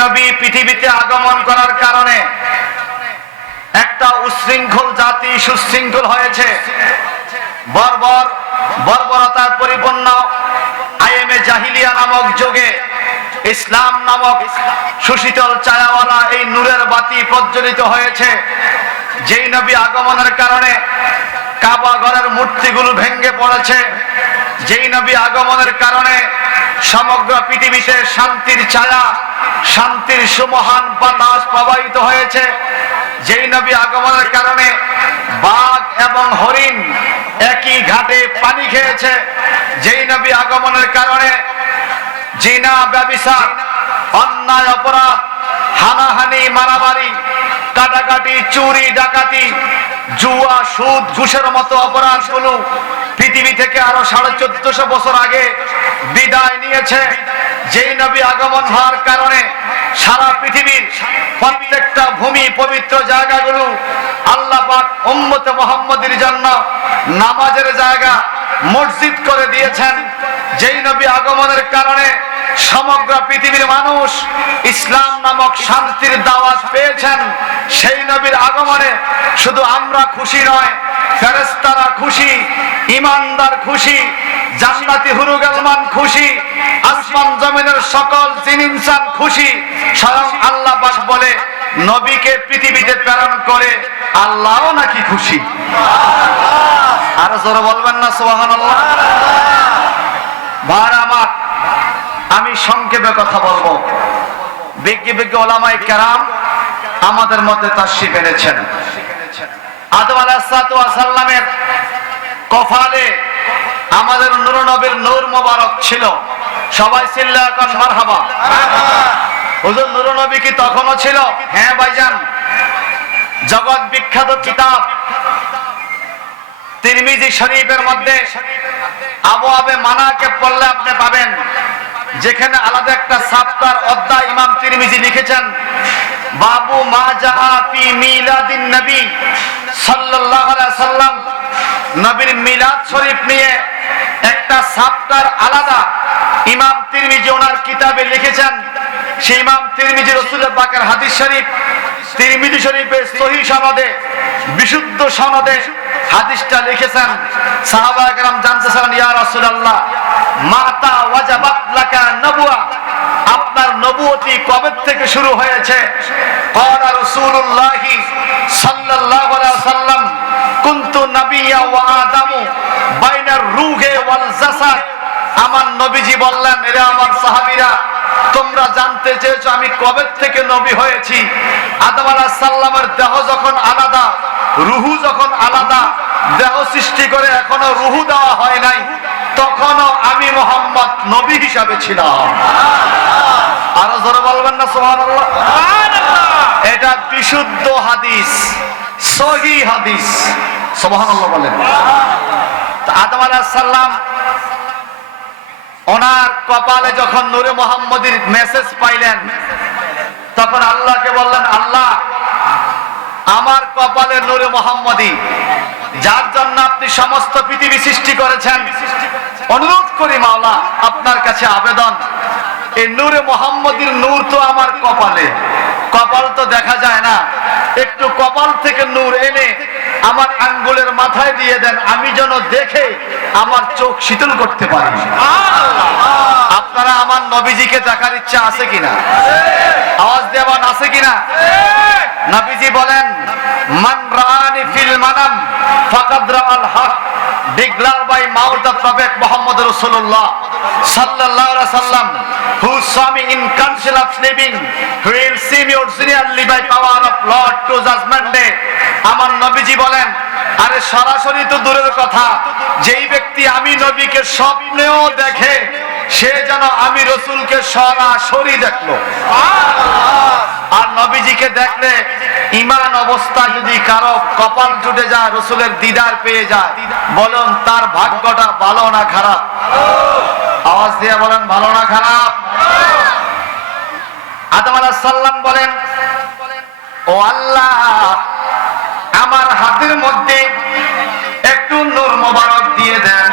নবী পৃথিবীতে আগমন করার কারণে একটা উচ্ছৃঙ্খল জাতি সুশৃঙ্খল হয়েছে। বর্বরতার পরিপূর্ণ আইএমএ জাহিলিয়া নামক যুগে ইসলাম নামক সুশীতল ছায়াওয়ালা এই নূরের বাতি প্রজ্বলিত হয়েছে। যেই নবী আগমনের কারণে কাবা ঘরের মূর্তিগুলো ভেঙে পড়েছে। যেই নবী আগমনের কারণে সমগ্র পৃথিবীতে শান্তির ছায়া, শান্তির সুমহান বাতাস প্রবাহিত হয়েছে। যেই নবী আগমনের কারণে বাঘ এবং হরিণ একই ঘাটে পানি খেয়েছে। যেই নবী আগমনের কারণে জিনা, ব্যভিচার, অন্যায়, অপরাধ, হানাহানি, মারামারি, কাটাকাটি, চুরি, ডাকাতি, জুয়া, সুদ, ঘুষের মতো অপরাধগুলো পৃথিবী থেকে আরো 1450 বছর আগে বিদায় নিয়েছে। যেই নবী আগমন হওয়ার কারণে সারা পৃথিবীর প্রত্যেকটা ভূমি পবিত্র জায়গাগুলো আল্লাহ পাক উম্মতে মুহাম্মদের জন্য নামাজের জায়গা, মসজিদ করে দিয়েছেন। যেই নবী আগমনের কারণে সমগ্র পৃথিবীর মানুষ ইসলাম নামক শান্তির দাওয়াত পেয়েছেন। সেই নবীর আগমনে শুধু আমরা খুশি নয়, ফেরেশতারা খুশি, ঈমানদার খুশি, জান্নাতি হুরুগালমান খুশি, আসমান জমিনের সকল জিন ইনসান খুশি। স্বয়ং আল্লাহ পাক বলে নবীকে পৃথিবীতে প্রেরণ করে আল্লাহও নাকি খুশি। আরো জোরে বলবেন না সুবহানাল্লাহ। ভাই আমার, আমি সংক্ষেপে কথা বলবো। বিজ্ঞ ওলামায়ে কেরাম আমাদের মধ্যে তাশরীফ এনেছেন। আদম আলাইহিস সালামের কপালে আমাদের নূর নবীর নূর মোবারক ছিল। সবাই চিল্লা এখন মারহাবা। হুজুর নূর নবী কি তখনও ছিল? হ্যাঁ ভাইজান। জগৎ বিখ্যাত কিতাব তিরমিজি শরীফের মধ্যে আবওয়াবে মানাকিব পড়লে আপনি পাবেন, যেখানে আলাদা একটা চ্যাপ্টার অধ্যায় ইমাম তিরমিজি লিখেছেন, বাবু মা জাআ ফি মিলাদিন নবী সাল্লাল্লাহু আলাইহি সাল্লাম। নবীর মিলাদ শরীফ নিয়ে একটা চ্যাপ্টার আলাদা ইমাম তিরমিজি ওনার কিতাবে লিখেছেন। সেই ইমাম তিরমিজি রাসূল পাকের হাদিস শরীফ তিরমিজি শরীফের সহিহ সনদে, বিশুদ্ধ সনদে হাদিসটা লিখেছেন। সাহাবায়ে কেরাম জানতেছেন, ইয়া রাসূলুল্লাহ মাতা ওয়াজাবাত লাকা নবুয়া, আপনার নবুয়তি কবে থেকে শুরু হয়েছে? ক্বালা রাসূলুল্লাহ সাল্লাল্লাহু আলাইহি ওয়াসাল্লাম কুনতু নাবিয়্যা ওয়া আদামু বাইনার রূহে ওয়াল জাসাদ। আমার নবীজি বললেন, এরা আমার সাহাবীরা, তোমরা জানতে চেয়েছো আমি কবে থেকে নবী হয়েছি। আদম আলাইহিস সালামের দেহ যখন আলাদা, রূহু যখন আলাদা, দেহ সৃষ্টি করে এখনো রূহু দেওয়া হয় নাই, তখনও আমি মুহাম্মদ নবী হিসাবে ছিলাম। আরো জোরে বলবেন না সুবহানাল্লাহ। এটা বিশুদ্ধ হাদিস, সহিহ হাদিস। সুবহানাল্লাহ বলেন। আদম আলাইহিস সালাম ওনার কপালে যখন নূরে মুহাম্মদীর মেসেজ পাইলেন, তখন আল্লাহকে বললেন, আল্লাহ আমার কপালে নূরে মুহাম্মদী, যার জন্য আপনি সমস্ত পৃথিবী সৃষ্টি করেছেন, অনুরোধ করি মাওলা আপনার কাছে আবেদন, এই নূরে মুহাম্মদীর নূর তো আমার কপালে, কপাল তো দেখা যায় না, একটু কপাল থেকে নূর এনে আমার আঙ্গুলের মাথায় দিয়ে দেন, আমি যেন দেখে আমার চোখ শীতল করতে পারি। আপনারা আমার নবীজিকে দেখার ইচ্ছা আছে কিনা? আওয়াজ দেওয়ান আছে কিনা? নবীজি বলেন, মান রাআনি ফিল মানাম ফাকাদ রাআল হক, declared by mouth of Prophet Muhammad Rasulullah sallallahu alaihi wasallam, who saw me in council of sleeping, who will see me ordinarily by power of Lord to judgment day. আমার নবীজি বলেন, আরে সরাসরি তো দূরের কথা, যেই ব্যক্তি আমি নবীকে স্বপ্নেও দেখে সে যেন আমি রসুলকে সরাসরি দেখলো। আর নবীজিকে দেখলে ঈমান অবস্থা যদি কারো কপাল জুটে যায়, রসুলের দিদার পেয়ে যায়, বলুন তার ভাগ্যটা ভালো না খারাপ? আওয়াজ দিয়ে বলেন, ভালো না খারাপ? আদম আলাইহিস সালাম বলেন, ও আল্লাহ আমার হাতের মধ্যে একটু নূর মোবারক দিয়ে দেন,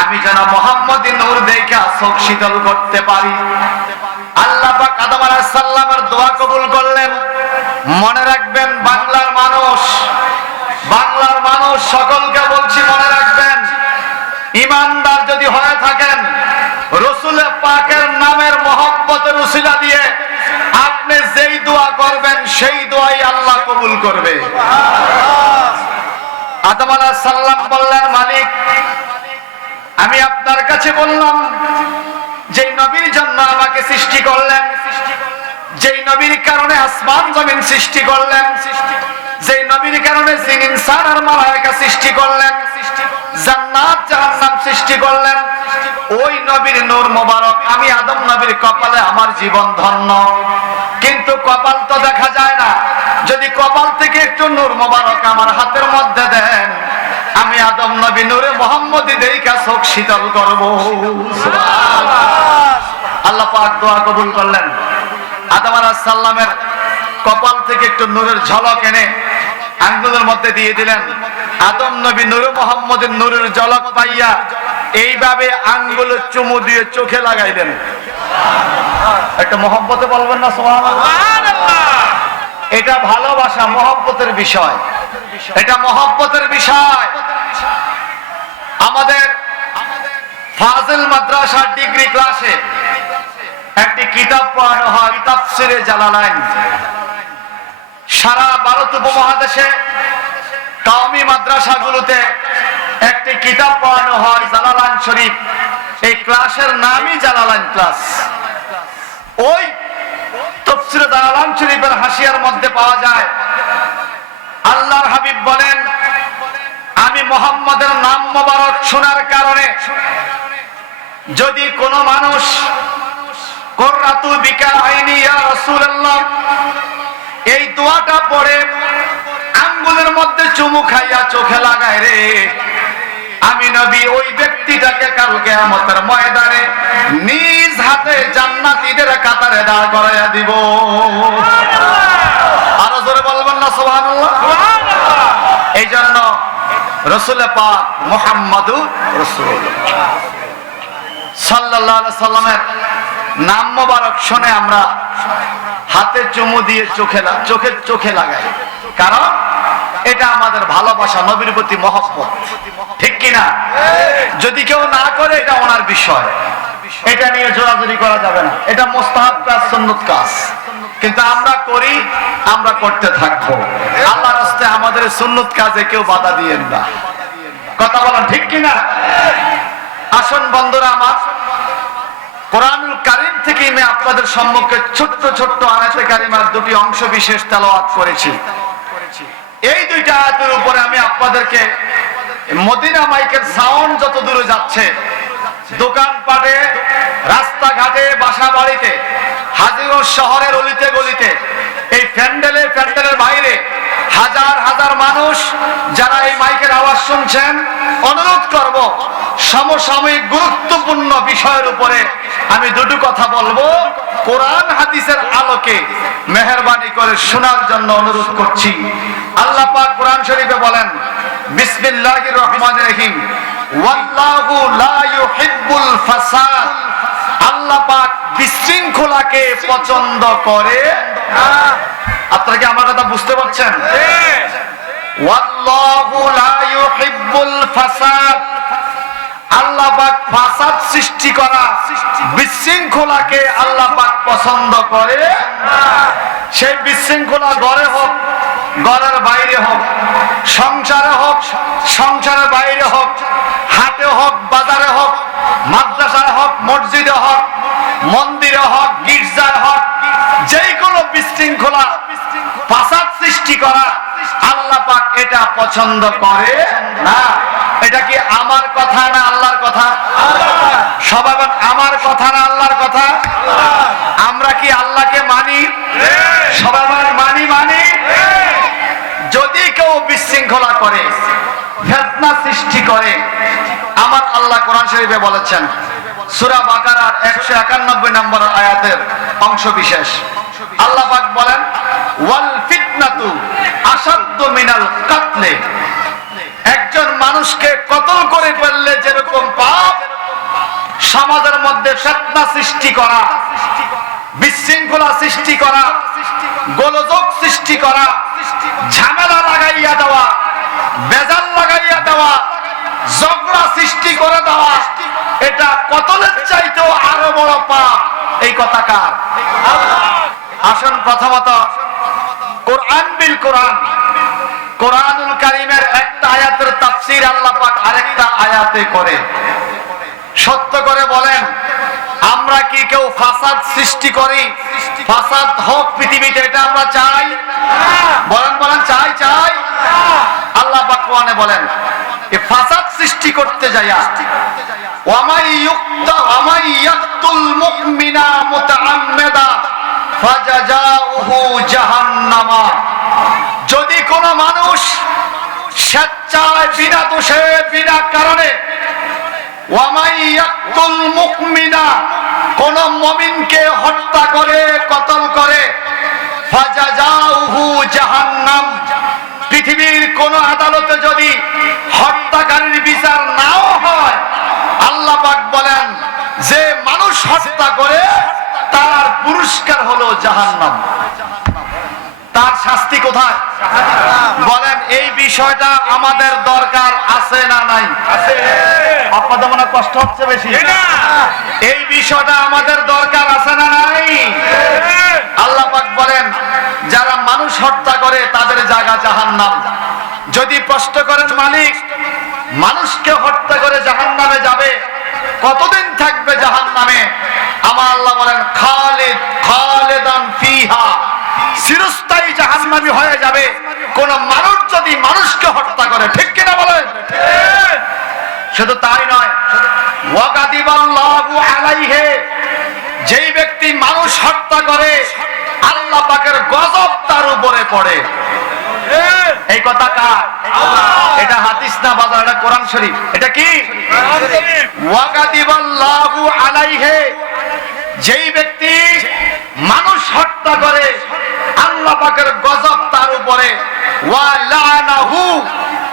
আমি যেন মুহাম্মদী নূর দেখে চোখ শীতল করতে পারি। আল্লাহ পাক আদম আলাইহিস সালাম দোয়া কবুল করলেন। মনে রাখবেন বাংলার মানুষ সকলকে বলছি মনে রাখবেন, ইমানদার যদি হয়ে থাকেন রাসূল পাকের নামের মহব্বতের উসিলা দিয়ে আপনি যেই দোয়া করবেন সেই দোয়াই আল্লাহ কবুল করবে। আদম আলাইহিস সালাম বললেন, মালিক আমি আপনার কাছে বললাম যেই নবীর জন্য আমাকে সৃষ্টি করলেন, যেই নবীর কারণে আসমান জমিন সৃষ্টি করলেন, যেই নবীর কারণে জিন ইনসান আর মালায়েকা সৃষ্টি করলেন, জান্নাত জাহান্নাম সৃষ্টি করলেন, ওই নবীর নূর মোবারক আমি আদম নবীর কপালে আমার জীবন ধন্য। কিন্তু কপাল তো দেখা যায় না, যদি কপাল থেকে একটু নূর মোবারক আমার হাতের মধ্যে দেন আমি আদম নবী নূরে মুহাম্মদী দেইখা চোখ শীতল করব। সুবহানাল্লাহ। আল্লাহ পাক দোয়া কবুল করলেন। আদম আলাইহিস সালামের কপাল থেকে একটু নূরের ঝলক এনে আঙ্গুলের মধ্যে দিয়ে দিলেন। আদম নবী নূরে মুহাম্মদের নূরের ঝলক পাইয়া এইভাবে আঙ্গুলে চুমু দিয়ে চোখে লাগাইলেন। একটা মহব্বতে বলবেন না সুবহানাল্লাহ? এটা ভালোবাসা, মহব্বতের বিষয়, এটা মহব্বতের বিষয়। আমাদের ফাজিল মাদ্রাসার ডিগ্রি ক্লাসে একটি কিতাব পড়ানো হয়, তাফসিরে জালালাইন। সারা ভারত উপমহাদেশে কওমি মাদ্রাসাগুলোতে একটি কিতাব পড়ানো হয় জালালাইন শরীফ। এই ক্লাসের নামই জালালাইন ক্লাস। ওই তাফসিরে জালালাইন শরীফের হাসিয়ার মধ্যে পাওয়া যায় আল্লাহর হাবিব বলেন, আমি মুহাম্মদের নাম মোবারক শোনার কারণে যদি কোনো মানুষ কুররাতু বিকা আইনি ইয়া রাসূলুল্লাহ এই দোয়াটা পড়ে আঙ্গুলের মধ্যে চুমু খাইয়া চোখে লাগায় রে, আমি নবী ওই ব্যক্তিটাকে কাল কিয়ামতের ময়দানে নিজ হাতে জান্নাতীদের কাতারে দাঁড় করাইয়া দিব। আরো জোরে বলবেন না সুবহানাল্লাহ? এই জন্য রাসূল পাক মুহাম্মাদুর রাসূলুল্লাহ সাল্লাল্লাহু আলাইহি সাল্লামের নাম মোবারক শুনে আমরা হাতে চুমু দিয়ে চোখে লাগাই, কারণ এটা আমাদের ভালোবাসা, নবীর প্রতি মহব্বত, ঠিক কিনা? যদি কেউ না করে এটা ওনার বিষয়, এটা নিয়ে জোরাজুরি করা যাবে না, এটা মুস্তাহাব কাজ, সুন্নত কাজ, কিন্তু আমরা করি, আমরা করতে থাকবো। আল্লাহর রাস্তে আমাদের সুন্নত কাজে কেউ বাধা দিয়েন না, কথা বলেন ঠিক কিনা? আসুন বন্ধুরা আমার, কোরআনুল কারীম থেকে আমি আপনাদের সম্মুখে ছোট্ট ছোট্ট আয়াতে কারিমার দুটি অংশ বিশেষ তেলাওয়াত করেছি। এই দুইটা আয়াতের উপরে আমি আপনাদেরকে মদিনা মাইকের সাউন্ড যত দূরে যাচ্ছে, দোকানপাটে, রাস্তাঘাটে, বাসা বাড়িতে, হাজিগঞ্জ শহরের অলিতে গলিতে, এই প্যান্ডেলের বাইরে হাজার হাজার মানুষ যারা এই মাইকের আওয়াজ শুনছেন, অনুরোধ করব সমসাময়িক গুরুত্বপূর্ণ বিষয়ের উপরে আমি দুটো কথা বলবো, কোরআন হাদিসের আলোকে মেহেরবানি করে শোনার জন্য অনুরোধ করছি। আল্লাহ পাক কোরআন শরীফে বলেন, বিসমিল্লাহির রহমানির রহিম, ওয়াল্লাহু লা ইউহিব্বুল ফাসাদ। আল্লাহ পাক বিশৃঙ্খলাকে পছন্দ করে না। আপনারা কি আমার কথা বুঝতে পারছেন? ওয়াল্লাহু লা ইউহিব্বুল ফাসাদ। আল্লাহ পাক ফাসাদ সৃষ্টি করা, বিশৃঙ্খলাকে আল্লাহ পাক পছন্দ করে না। সেই বিশৃঙ্খলা ঘরে হোক, ঘরের বাইরে হোক, সংসারে হোক, সংসারের বাইরে হোক, হাটে হোক, বাজারে হোক, মাদ্রাসায় হোক, মসজিদে হোক, মন্দিরে হোক, গির্জায় হোক, যেই কোনো বিশৃঙ্খলা, ফাসাদ সৃষ্টি করা আল্লাহ পাক এটা পছন্দ করে না। এটা কি আমার কথা না আল্লাহর কথা? সবাই আমার কথা না আল্লাহর কথা? আমরা কি আল্লাহকে মানি? সবাই মানি। যদি কেউ বিশৃঙ্খলা করে, ফিতনা সৃষ্টি করে, আমার আল্লাহ কোরআন শরীফে বলেছেন, সূরা বাকারার 191 নম্বর আয়াতের অংশ বিশেষ, আল্লাহ পাক বলেন, ওয়াল ফিতনাতু আশাদ্দু মিনাল কাতলে। একজন মানুষকে কতল করে ফেললে যেরকম পাপ, সমাজের মধ্যে ফিতনা সৃষ্টি করা, বিশৃঙ্খলা সৃষ্টি করা, গোলযোগ সৃষ্টি করা, ঝামেলা লাগাইয়া দেওয়া, বেজাল লাগাইয়া দেওয়া, ঝগড়া সৃষ্টি করে দেওয়া, এটা কতলের চাইতেও আরো বড় পাপ। এই কথা কার? আসুন প্রথমত কোরআন বিল কোরআন, কোরআনুল কারীমের একটা আয়াতের তাফসীর আল্লাহ পাক আরেকটা আয়াতে করে। সত্য করে বলেন, আমরা কি কেউ ফাসাদ সৃষ্টি করি? ফাসাদ হোক পৃথিবীতে, এটা আমরা চাই? বলেন বলেন, চাই চাই? আল্লাহ পাক কোরআনে বলেন, এই ফাসাদ সৃষ্টি করতে যাইয়া ওয়ামাই ইয়াকতুল মুমিনা মুতাআম্মিদা ফাজাজাউহু জাহান্নামা। যদি কোন মানুষ স্বেচ্ছায় বিনা দোষে বিনা কারণে ওয়ামাই ইয়াকতুল মুমিনা কোন মুমিনকে হত্যা করে, কতল করে, ফাজাজাউহু জাহান্নাম। পৃথিবীর কোন আদালতে যদি হত্যাকারীর বিচার নাও হয়, আল্লাহ পাক বলেন যে মানুষ হত্যা করে তার পুরস্কার হলো জাহান্নাম। তার শাস্তি কোথায়? বলেন, এই বিষয়টা আমাদের দরকার আছে না নাই? আপনাদের মনে কষ্ট হচ্ছে বেশি? এই বিষয়টা আমাদের দরকার আছে না নাই? আল্লাহ পাক বলেন, যারা মানুষ হত্যা করে তাদের জায়গা জাহান্নাম। যদি প্রশ্ন করেন মালিক, মানুষকে হত্যা করে জাহান্নামে যাবে, কতদিন থাকবে জাহান্নামে? আমার আল্লাহ বলেন, খালিদান ফিহা, চিরস্থায়ী জাহান্নামী হয়ে যাবে কোন মানুষ যদি মানুষকে হত্যা করে। ঠিক কিনা বলেন? শুধু তাই নয়, ওয়াগাদিবাল্লাহু আলাইহি, যেই ব্যক্তি মানুষ হত্যা করে আল্লাহ পাকের গজব তার উপরে পড়ে। এই কথা কার? এটা হাদিস না বাজার, এটা কোরআন শরীফ। এটা কি? ওয়াগাদিবাল্লাহু আলাইহি, যেই ব্যক্তি মানুষ হত্যা করে আল্লাহ পাকের গজব তার উপরে, ওয়া লানাহু,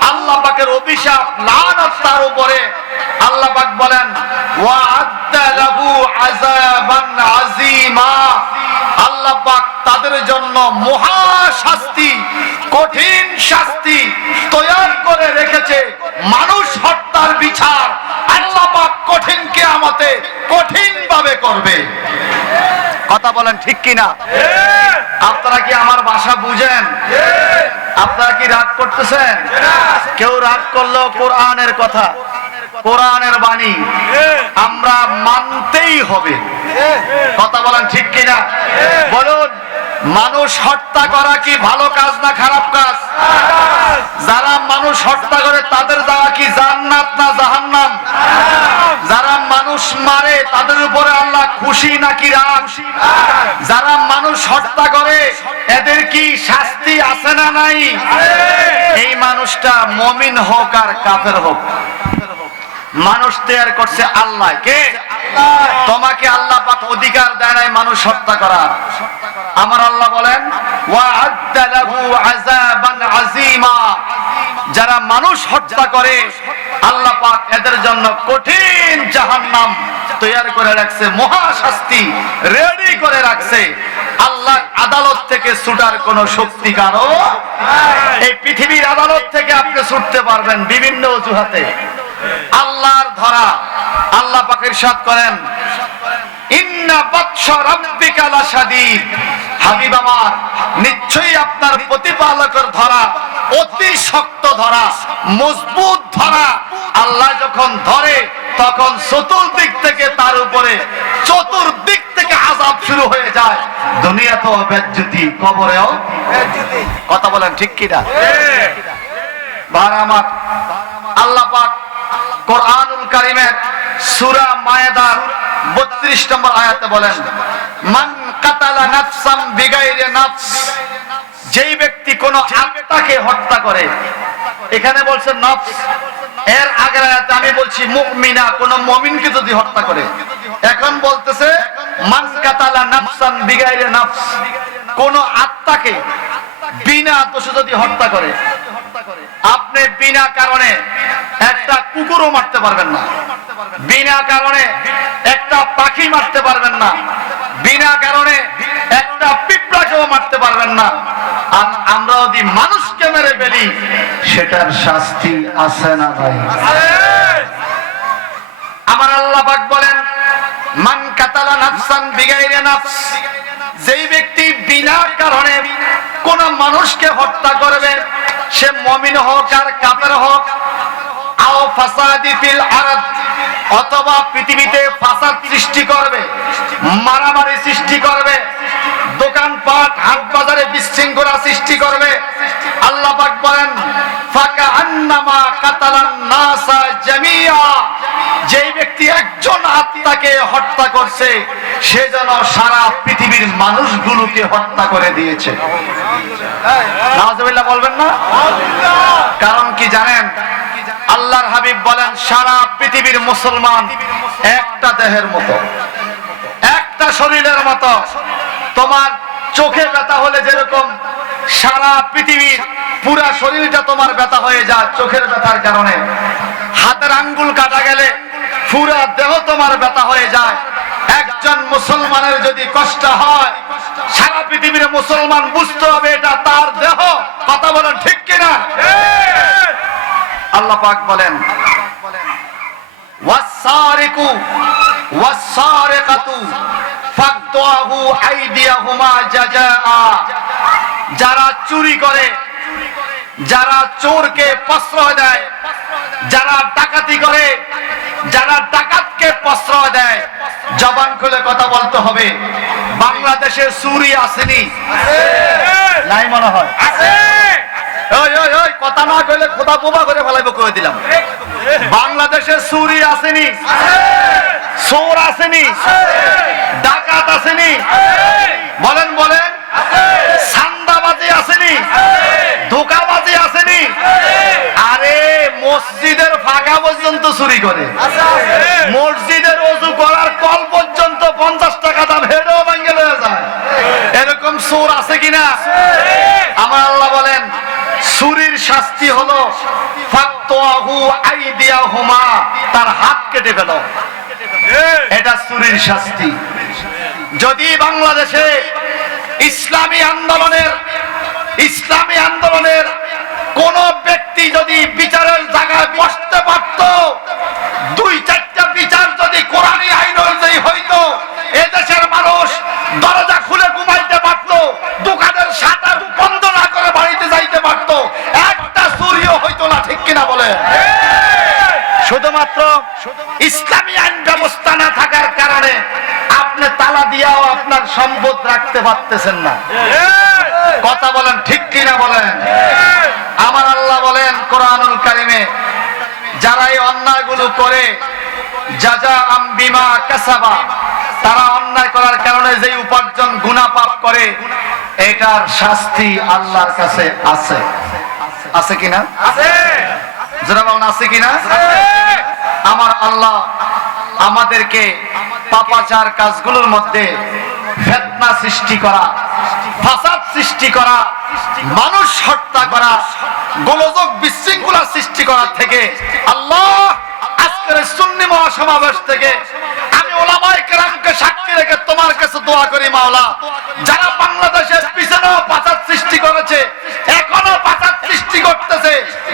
আল্লাহ পাকের অভিশাপ লানত তার উপরে। আল্লাহ পাক বলেন, ওয়া আদ্দা লাহু আযাবান আযীমা, আল্লাহ পাক তাদের জন্য মহা শাস্তি, কঠিন শাস্তি তৈরি করে রেখেছে। মানুষ হত্যার বিচার আল্লাহ পাক কঠিন কিয়ামতে কঠিন ভাবে করবে। কথা বলেন ঠিক কিনা? আপনারা কি আমার ভাষা বুঝেন? আপনারা কি রাগ করতেছেন? কেউ রাগ করলো কোরআনের কথা, কোরআনের বাণী আমরা মানতেই হবে। কথা বলেন ঠিক কিনা? বলুন, মানুষ হত্যা করা কি ভালো কাজ না খারাপ কাজ? যারা মানুষ হত্যা করে তাদের জায়গা কি জান্নাত না জাহান্নাম? যারা মানুষ মারে তাদের উপরে আল্লাহ খুশি নাকি রাগ? যারা মানুষ হত্যা করে এদের কি শাস্তি আছে না নাই? এই মানুষটা মুমিন হোক আর কাফের হোক, মানুষ তৈরি করছে আল্লাহ। কে? তোমাকে আল্লাহ পাক অধিকার দেয় নাই মানুষ হত্যা করার। আমার আল্লাহ বলেন, ওয়া আদ্দা লাহু আযাবান আযীমা, যারা মানুষ হত্যা করে আল্লাহ পাক এদের জন্য কঠিন জাহান্নাম তৈরি করে রাখছে, মহা শাস্তি রেডি করে রাখছে। আল্লাহর আদালত থেকে ছুটার কোন শক্তি কারো এই পৃথিবীর আদালত থেকে আপনি ছুটতে পারবেন বিভিন্ন অজুহাতে। আল্লাহর ধরা, আল্লাহ পাক ইরশাদ করেন, ইন্না বাতশা রাব্বিকা লাশাদীদ, হাবিব আমার নিশ্চয়ই আপনার প্রতিপালকের ধরা অতি শক্ত ধরা, মজবুত ধরা। আল্লাহ যখন ধরে তখন চতুর্দিক থেকে তার উপরে, চতুর্দিক থেকে আযাব শুরু হয়ে যায়। দুনিয়াতেও বেজ্জতি, কবরেও বেজ্জতি। কথা বলেন ঠিক কিনা? ভাইরা আমার, আল্লাহ পাক কোরআনুল কারীমের সূরা মায়েদার 32 নম্বর আয়াতে বলেন, মান কাতালা নাফসাম বিগাইরি নাফস, যেই ব্যক্তি কোন আত্মাকে হত্যা করে। এখানে বলছে নফস, এর আগের আয়াতে আমি বলছি মুমিনা, কোন মুমিনকে যদি হত্যা করে। এখন বলতেছে মান কাতালা নাফসান বিগাইরি নাফস, কোন আত্মাকে বিনা দোষে যদি হত্যা করে। আপনি বিনা কারণে একটা কুকুরও মারতে পারবেন না, বিনা কারণে একটা পাখি মারতে পারবেন না, বিনা কারণে একটা পিঁপড়াকেও মারতে পারবেন না। আর আমরা যদি মানুষকে মেরে ফেলি সেটার শাস্তি আছে না ভাই? আমার আল্লাহ পাক বলেন, মান কাতালা নাফসান বিগাইরি নাফস, যেই ব্যক্তি বিনা কারণে কোন মানুষকে হত্যা করবে, সে মুমিন হোক আর কাফের হোক, আও ফাসাদি ফিল আরদ, অথবা পৃথিবীতে ফাসাদ সৃষ্টি করবে, মারামারি সৃষ্টি করবে, দোকানপাট হাট বাজারে বিশৃঙ্খলা সৃষ্টি করবে, আল্লাহ পাক বলেন ফাকা আন্নামা কাতালান নাসা জামিয়া, যেই ব্যক্তি একজন আত্মাকে হত্যা করছে সে যেন সারা পৃথিবীর মানুষগুলোকে হত্যা করে দিয়েছে। নাউজুবিল্লাহ বলবেন না? কারণ কি জানেন? আল্লাহর হাবিব বলেন সারা পৃথিবীর মুসলমান একটা দেহের মতো, একটা শরীরের মতো। তোমার চোখে ব্যথা হলে যেরকম সারা পৃথিবীর পুরা শরীরটা তোমার ব্যথা হয়ে যায় চোখের ব্যথার কারণে, হাতের আঙ্গুল কাটা গেলে পুরা দেহ তোমার ব্যথা হয়ে যায়। একজন মুসলমানের যদি কষ্ট হয় সারা পৃথিবীর মুসলমান বুঝতে হবে এটা তার দেহ। কথা বলেন ঠিক কিনা? আল্লাহ পাক বলেন ওয়াসারিকু ওয়াসারিকাতু ফাকতুহু আইদিয়াহুমা জাযাআ, যারা চুরি করে, যারা চোরকে প্রশ্রয় দেয়, যারা ডাকাতি করে, যারা ডাকাতকে প্রশ্রয় দেয়, জবান খুলে কথা বলতে হবে। বাংলাদেশে চুরি আসেনি? নাই মনে হয় আছে। ওই ওই ওই কথা না কইলে খোদা বোবা করে ফেলাইব কই দিলাম। বাংলাদেশে চুরি আসেনি? চোর আসেনি? ডাকাত আসেনি? বলেন বলেন। সান্দাবাজি আসেনি? ধোঁকাবাজি আসেনি? আরে মসজিদের ফাঁকা পর্যন্ত চুরি করে, মসজিদের ওযু করার কল পর্যন্ত 50 টাকা দাম হেডও ভাঙে লয়ে যায়। এরকম চোর আছে কিনা? আমার আল্লাহ বলেন চুরির শাস্তি হলো ফাকতুহু আইদিয়াহুমা, তার হাত কেটে ফেলো, এটা চুরির শাস্তি। যদি বাংলাদেশে ইসলামী আন্দোলনের কোন ব্যক্তি যদি বিচারের জায়গায় বসতে পারত, 2-4টা বিচার যদি কোরআনী আইন অনুযায়ী হইতো, এদেশের মানুষ দরজা খুলে ঘুমাইতে পারত, দোকানের শাটার বন্ধ না করে বাড়িতে যাইতে পারত, একটা চুরিও হইতো না। ঠিক কিনা বলে? শুধুমাত্র ইসলামী আইন ব্যবস্থা না থাকার কারণে আপনি তালা দিয়াও আপনার সম্পদ রাখতে পারতেছেন না। কথা বলেন ঠিক কিনা বলেন? আমার আল্লাহ বলেন কোরআনুল কারিমে, যারা এই অন্যায়গুলো করে জাযাআম বিমা কাসাবা, তারা অন্যায় করার কারণে যে উপার্জন গুনাহ পাপ করে এটার শাস্তি আল্লাহর কাছে আছে। আছে কিনা? আছে। যারা বলেন আছে কিনা? আমার আল্লাহ আমাদেরকে পাপাচার কাজগুলোর মধ্যে ফিতনা সৃষ্টি করা, ফাসাদ সৃষ্টি করা, মানুষ হত্যা করা, গোলযোগ বিশৃঙ্খলা সৃষ্টি করা থেকে আল্লাহ আজকের সুন্নি মহাসমাবেশ থেকে আমি উলামায়ে কেরামকে সাক্ষী রেখে তোমার কাছে দোয়া করি মাওলা, যারা বাংলাদেশের পিছনেও ফাসাদ সৃষ্টি করেছে, এখনো ফাসাদ সৃষ্টি করতেছে,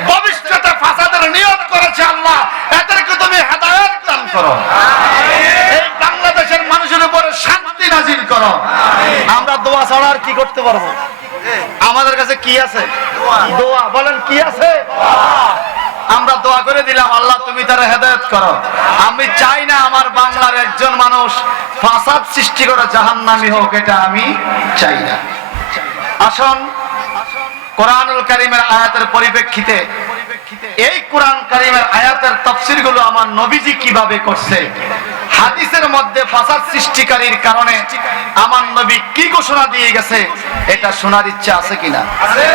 ভবিষ্যতে ফাসাদের নিয়ত করেছে, আল্লাহ এদেরকে তুমি হেদায়েত দান করো, এই বাংলাদেশের মানুষের উপরে শান্তি নাজিল করো। আমরা দোয়া ছাড়া আর কি করতে পারবো? আমাদের কাছে কি আছে? দোয়া। বলেন কি আছে? আমরা দোয়া করে দিলাম, আল্লাহ তুমি তার হেদায়েত করো। আমি চাই না আমার বাংলার একজন মানুষ ফাসাদ সৃষ্টি করে জাহান্নামী হোক, এটা আমি চাই না। আসুন কোরআনুল কারীমের আয়াতের পরিপ্রেক্ষিতে এই কোরআন কারীমের আয়াতের তাফসীর গুলো আমার নবীজি কিভাবে করছে, হাদিসের মধ্যে ফাসাদ সৃষ্টিকারীর কারণে আমার নবী কি ঘোষণা দিয়ে গেছে, এটা শোনার ইচ্ছা আছে কিনা? আছে।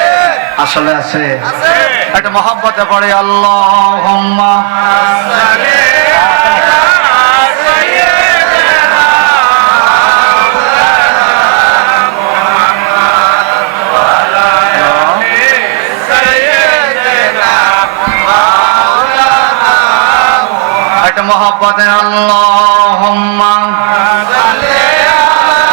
আসলে আছে। একটা মহব্বতে পড়ে আল্লাহুম্মা সাল্লি মোহাব্বতে আল্লাহুম্মা সাল্লি আলা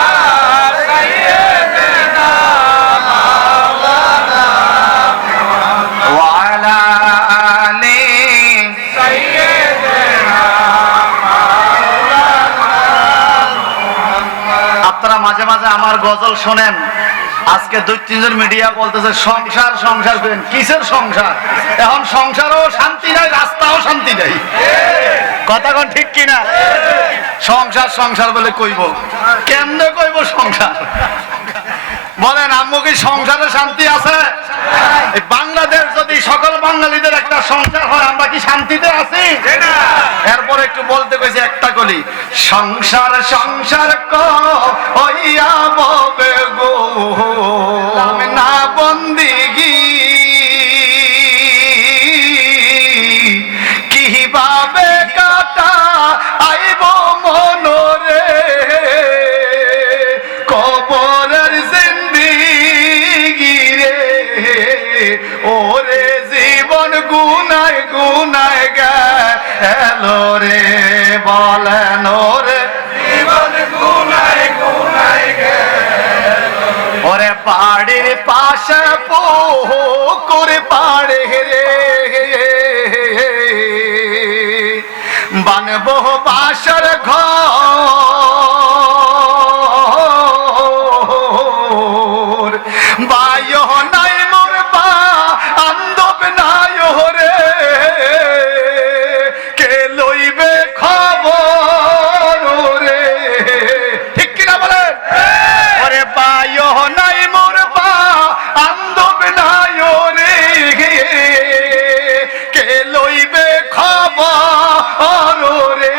গজল শোনেন, আজকে 2-3 জন মিডিয়া বলতেছে সংসার সংসার করেন, কিসের সংসার? এখন সংসারও শান্তি নাই, রাস্তাও শান্তি নাই। কথা কোন ঠিক কিনা? সংসার সংসার বলে কইব, কেমনে কইব সংসার? বলেন আম্মু, কি সংসারে শান্তি আছে? বাংলাদেশ যদি সকল বাঙালিদের একটা সংসার হয়, আমরা কি শান্তিতে আছি? এরপর একটু বলতে কইছে একটা কলি, সংসার সংসার কইয়া ববে গো না বন্দিগি, কিভাবে কাটা আইব মনরে কবরের জিন্দিগি রে, ওরে জীবন গুনায় গুনায় গেল রে, বলেন ওরে জীবন গুনায় গুনায় গেল, ওরে বাড়ির পাশে পুকুর পাড়ে রে বানবো বাসর ঘর, বায়ো নাই মোর বা আন্দব নাই রে, কে লইবে খবর রে, ঠিক কিনা বলেন? ওরে বায়ো নাই মোর বা আন্দব নাই রে, কে লইবে খবর রে,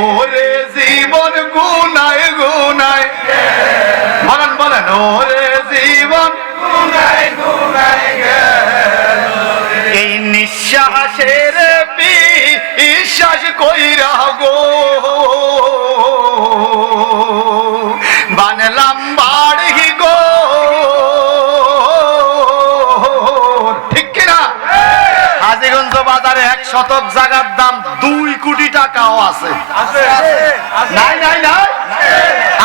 ওরে জীবন গুনায় গুনায়, বলেন বলেন, ওরে জীবন গুনায় গুনায় গেল, এই নিঃশ্বাসের বিশ্বাস কইরা গো বানলাম বাড়ি গো, ঠিক কিনা? হাজীগঞ্জ বাজারে 1 শতক জায়গার দাম 2 কোটি টাকাও আছে। নাই নাই নাই,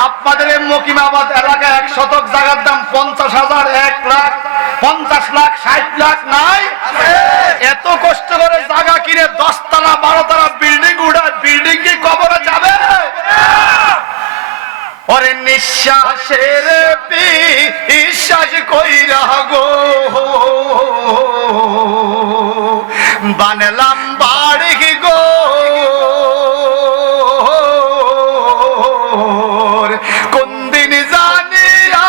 আপনাদের এই মকিমাবাদ এলাকায় 1 শতক জায়গার দাম 50,000, 1 লাখ, 50 লাখ, 60 লাখ নাই? এত কষ্ট করে জায়গা কিনে 10 তলা 12 তলা বিল্ডিং উঠায়, বিল্ডিং কি কবরে যাবে? ওরে নিঃশ্বাসের বিশ্বাস কইরা গো বানলাম বাড়ি গো, কোন দিন জানিয়া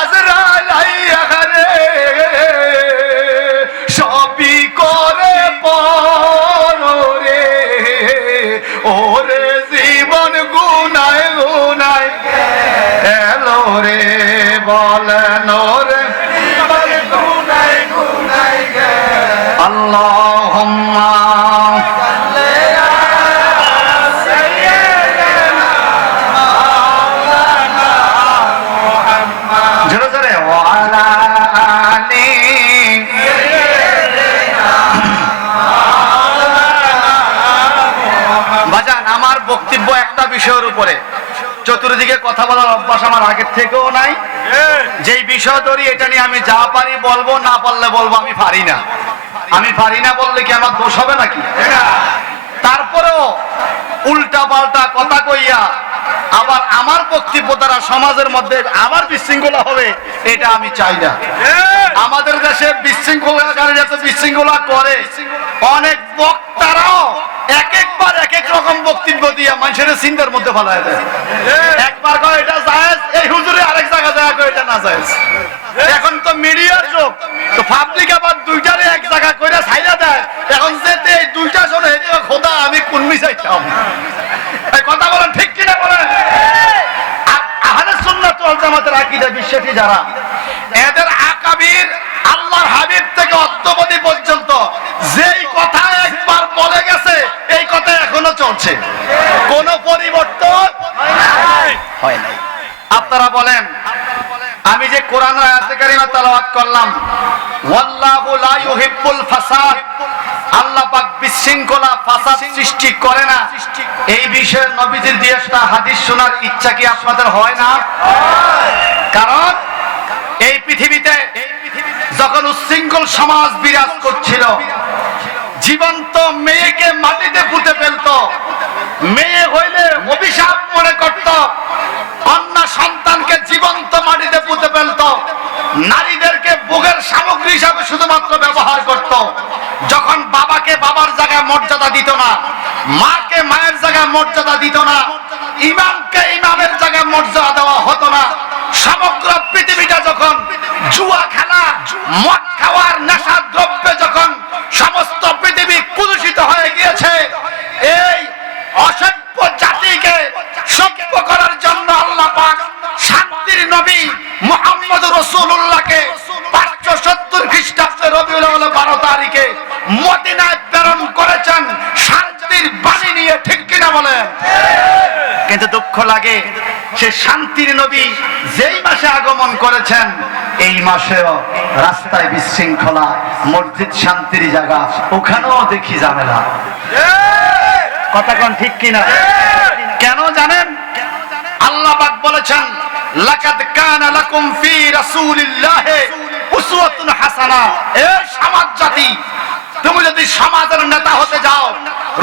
আজরাইল আইয়া রে, সবই করে পর রে, ওরে জীবন গুনায় গুনায় এলো রে, বলেন ওরে জীবন গুনায় গুনায় গেল, আল্লাহুম্মা সাল্লি আলা সাইয়্যিদিনা মাওলানা মুহাম্মদ, জোরে জোরে, ওয়া আলা আলি সাইয়্যিদিনা মাওলানা মুহাম্মদ। বাজান, আমার বক্তব্য একটা বিষয়ের উপরে, চতুর্দিকে কথা বলার অভ্যাস আমার আগের থেকেও নাই। যেই বিষয় ধরি এটা নিয়ে আমি যা পারি বলবো, না পারলে বলবো আমি পারি না। আমি পারি না বললে কি আমার দোষ হবে নাকি? তারপরেও উল্টা পাল্টা কথা কইয়া আবার আমার বক্তব্য দ্বারা সমাজের মধ্যে আবার বিশৃঙ্খলা হবে, এটা আমি চাই না। আমাদের দেশে বিশৃঙ্খলাকারীরা তো বিশৃঙ্খলা করে, অনেক বক্তারাও এক একবার এক এক রকম বক্তব্য দিয়ে মানুষের চিন্তার মধ্যে ফেলায় দেয়। একবার কয় এটা জায়েজ, এই হুজুরে আরেক জায়গা জায়গা কয় এটা না জায়েজ। এখন তো মিডিয়ার যুগ, তো পাবলিক আবার দুইটারে এক জায়গা কইরা ছাইরা দেয়। এখন যেতে এই দুইটা শোনে, খোদা আমি কোন মিশাইতাম? এই কথা বলেন, ঠিক কিনা বলেন? আহলে সুন্নাত ওয়াল জামাতের আকীদা বিশ্বাসী যারা, এদের আকাবির আল্লাহর হাবিব থেকে অদ্যবধি পর্যন্ত যেই কথা একবার বলে গেছে, এই কথা এখনো চলছে, কোনো পরিবর্তন হয় নাই। আপনারা বলেন, আমি যে কোরআন আয়াতে কারিমা তেলাওয়াত করলাম, ওয়াল্লাহু লা ইউহিব্বুল ফাসাদ, আল্লাহ পাক বিশৃঙ্খলা ফাসাদ সৃষ্টি করে না, এই বিষয়ে নবীজির দিয়ে একটা হাদিস শোনার ইচ্ছা কি আপনাদের হয় না? কারণ এই পৃথিবীতে যখন উচ্ছৃঙ্খল সমাজ বিরাজ করছিল, জীবন্ত মেয়েকে মাটিতে পুঁতে ফেলতো, মেয়ে হইলে অভিশাপ মনে করত, কন্যা সন্তানকে জীবন্ত মাটিতে পুঁতে ফেলত, নারীদেরকে ভোগের সামগ্রী হিসাবে শুধুমাত্র ব্যবহার করত। যখন বাবাকে বাবার জায়গায় মর্যাদা দিত না, মাকে মায়ের জায়গায় মর্যাদা দিত না, ইমামকে ইমামের জায়গায় মর্যাদা দেওয়া হতো না, সমগ্র পৃথিবীটা যখন জুয়া খেলা, মদ খাওয়ার নেশা দ্রব্যে যখন সমস্ত পৃথিবী কুলুষিত হয়ে গিয়েছে, এই অসভ্য জাতিকে সভ্য করার জন্য আল্লাহ পাক শান্তির নবী মুহাম্মদ রাসূলুল্লাহকে 570 খ্রিস্টাব্দে রবিউল আউয়াল 12 তারিখে মদিনায় প্রেরণ করেছেন শান্তির বাণী নিয়ে, ঠিক কিনা বলেন? কিন্তু দুঃখ লাগে, সে শান্তির নবী যেই মাসে আগমন করেছেন এই মাসেও রাস্তায় বিশৃঙ্খলা, মসজিদ শান্তির জায়গা, ওখানেও দেখি ঝামেলা। কথা কোন ঠিক কিনা? কেন জানেন? আল্লাহ পাক বলেছেন, লাকাদ কানা লাকুম ফি রাসূলিল্লাহি উসওয়াতুন হাসানা। এই সমাজ জাতি, তুমি যদি সমাজের নেতা হতে যাও,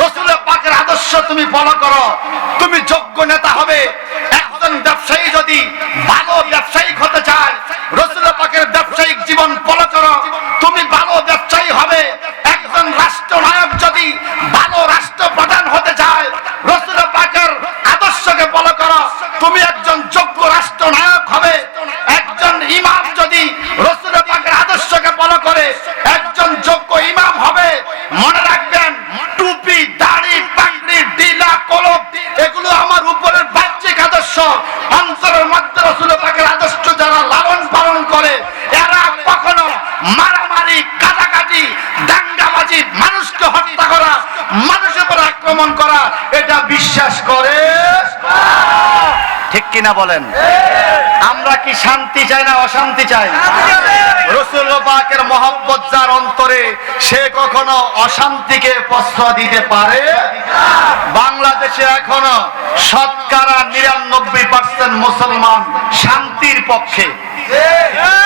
রাসূল পাকের আদর্শ তুমি ফলো করো, তুমি যোগ্য নেতা হবে। একজন ব্যবসায়ী যদি ভালো ব্যবসায়িক হতে চায়, রাসূল পাকের ব্যবসায়িক জীবন ফলো করো, তুমি ভালো ব্যবসায়ী হবে। একজন রাষ্ট্রনায়ক যদি ভালো রাষ্ট্রপ্রধান হতে চায়, রাসূল পাকের আদর্শকে ফলো করো, তুমি একজন যোগ্য রাষ্ট্রনায়ক হবে। একজন ইমাম যদি রাসূল পাকের আদর্শকে ফলো করে একজন যোগ্য ইমাম হবে। মনে রাখবেন, টুপি, দাড়ি, পাগড়ি, ডিলা, কলম এগুলো আমার উপরের বাহ্যিক আদর্শ, অন্তরের মধ্যে রাসূল পাকের আদর্শ যারা লালন পালন করে, এরা কখনো মারামারি, কাটাকাটি, দাঙ্গাবাজি, মানুষকে হত্যা করা, মানুষের উপর আক্রমণ করা এটা বিশ্বাস করে, ঠিক কিনা বলেন? আমরা কি শান্তি চাই না অশান্তি চাই? রাসূল পাকের মহব্বত যার অন্তরে, সে কখনো অশান্তিকে প্রশ্রয় দিতে পারে না। বাংলাদেশে এখনো শতকরা 99% মুসলমান শান্তির পক্ষে।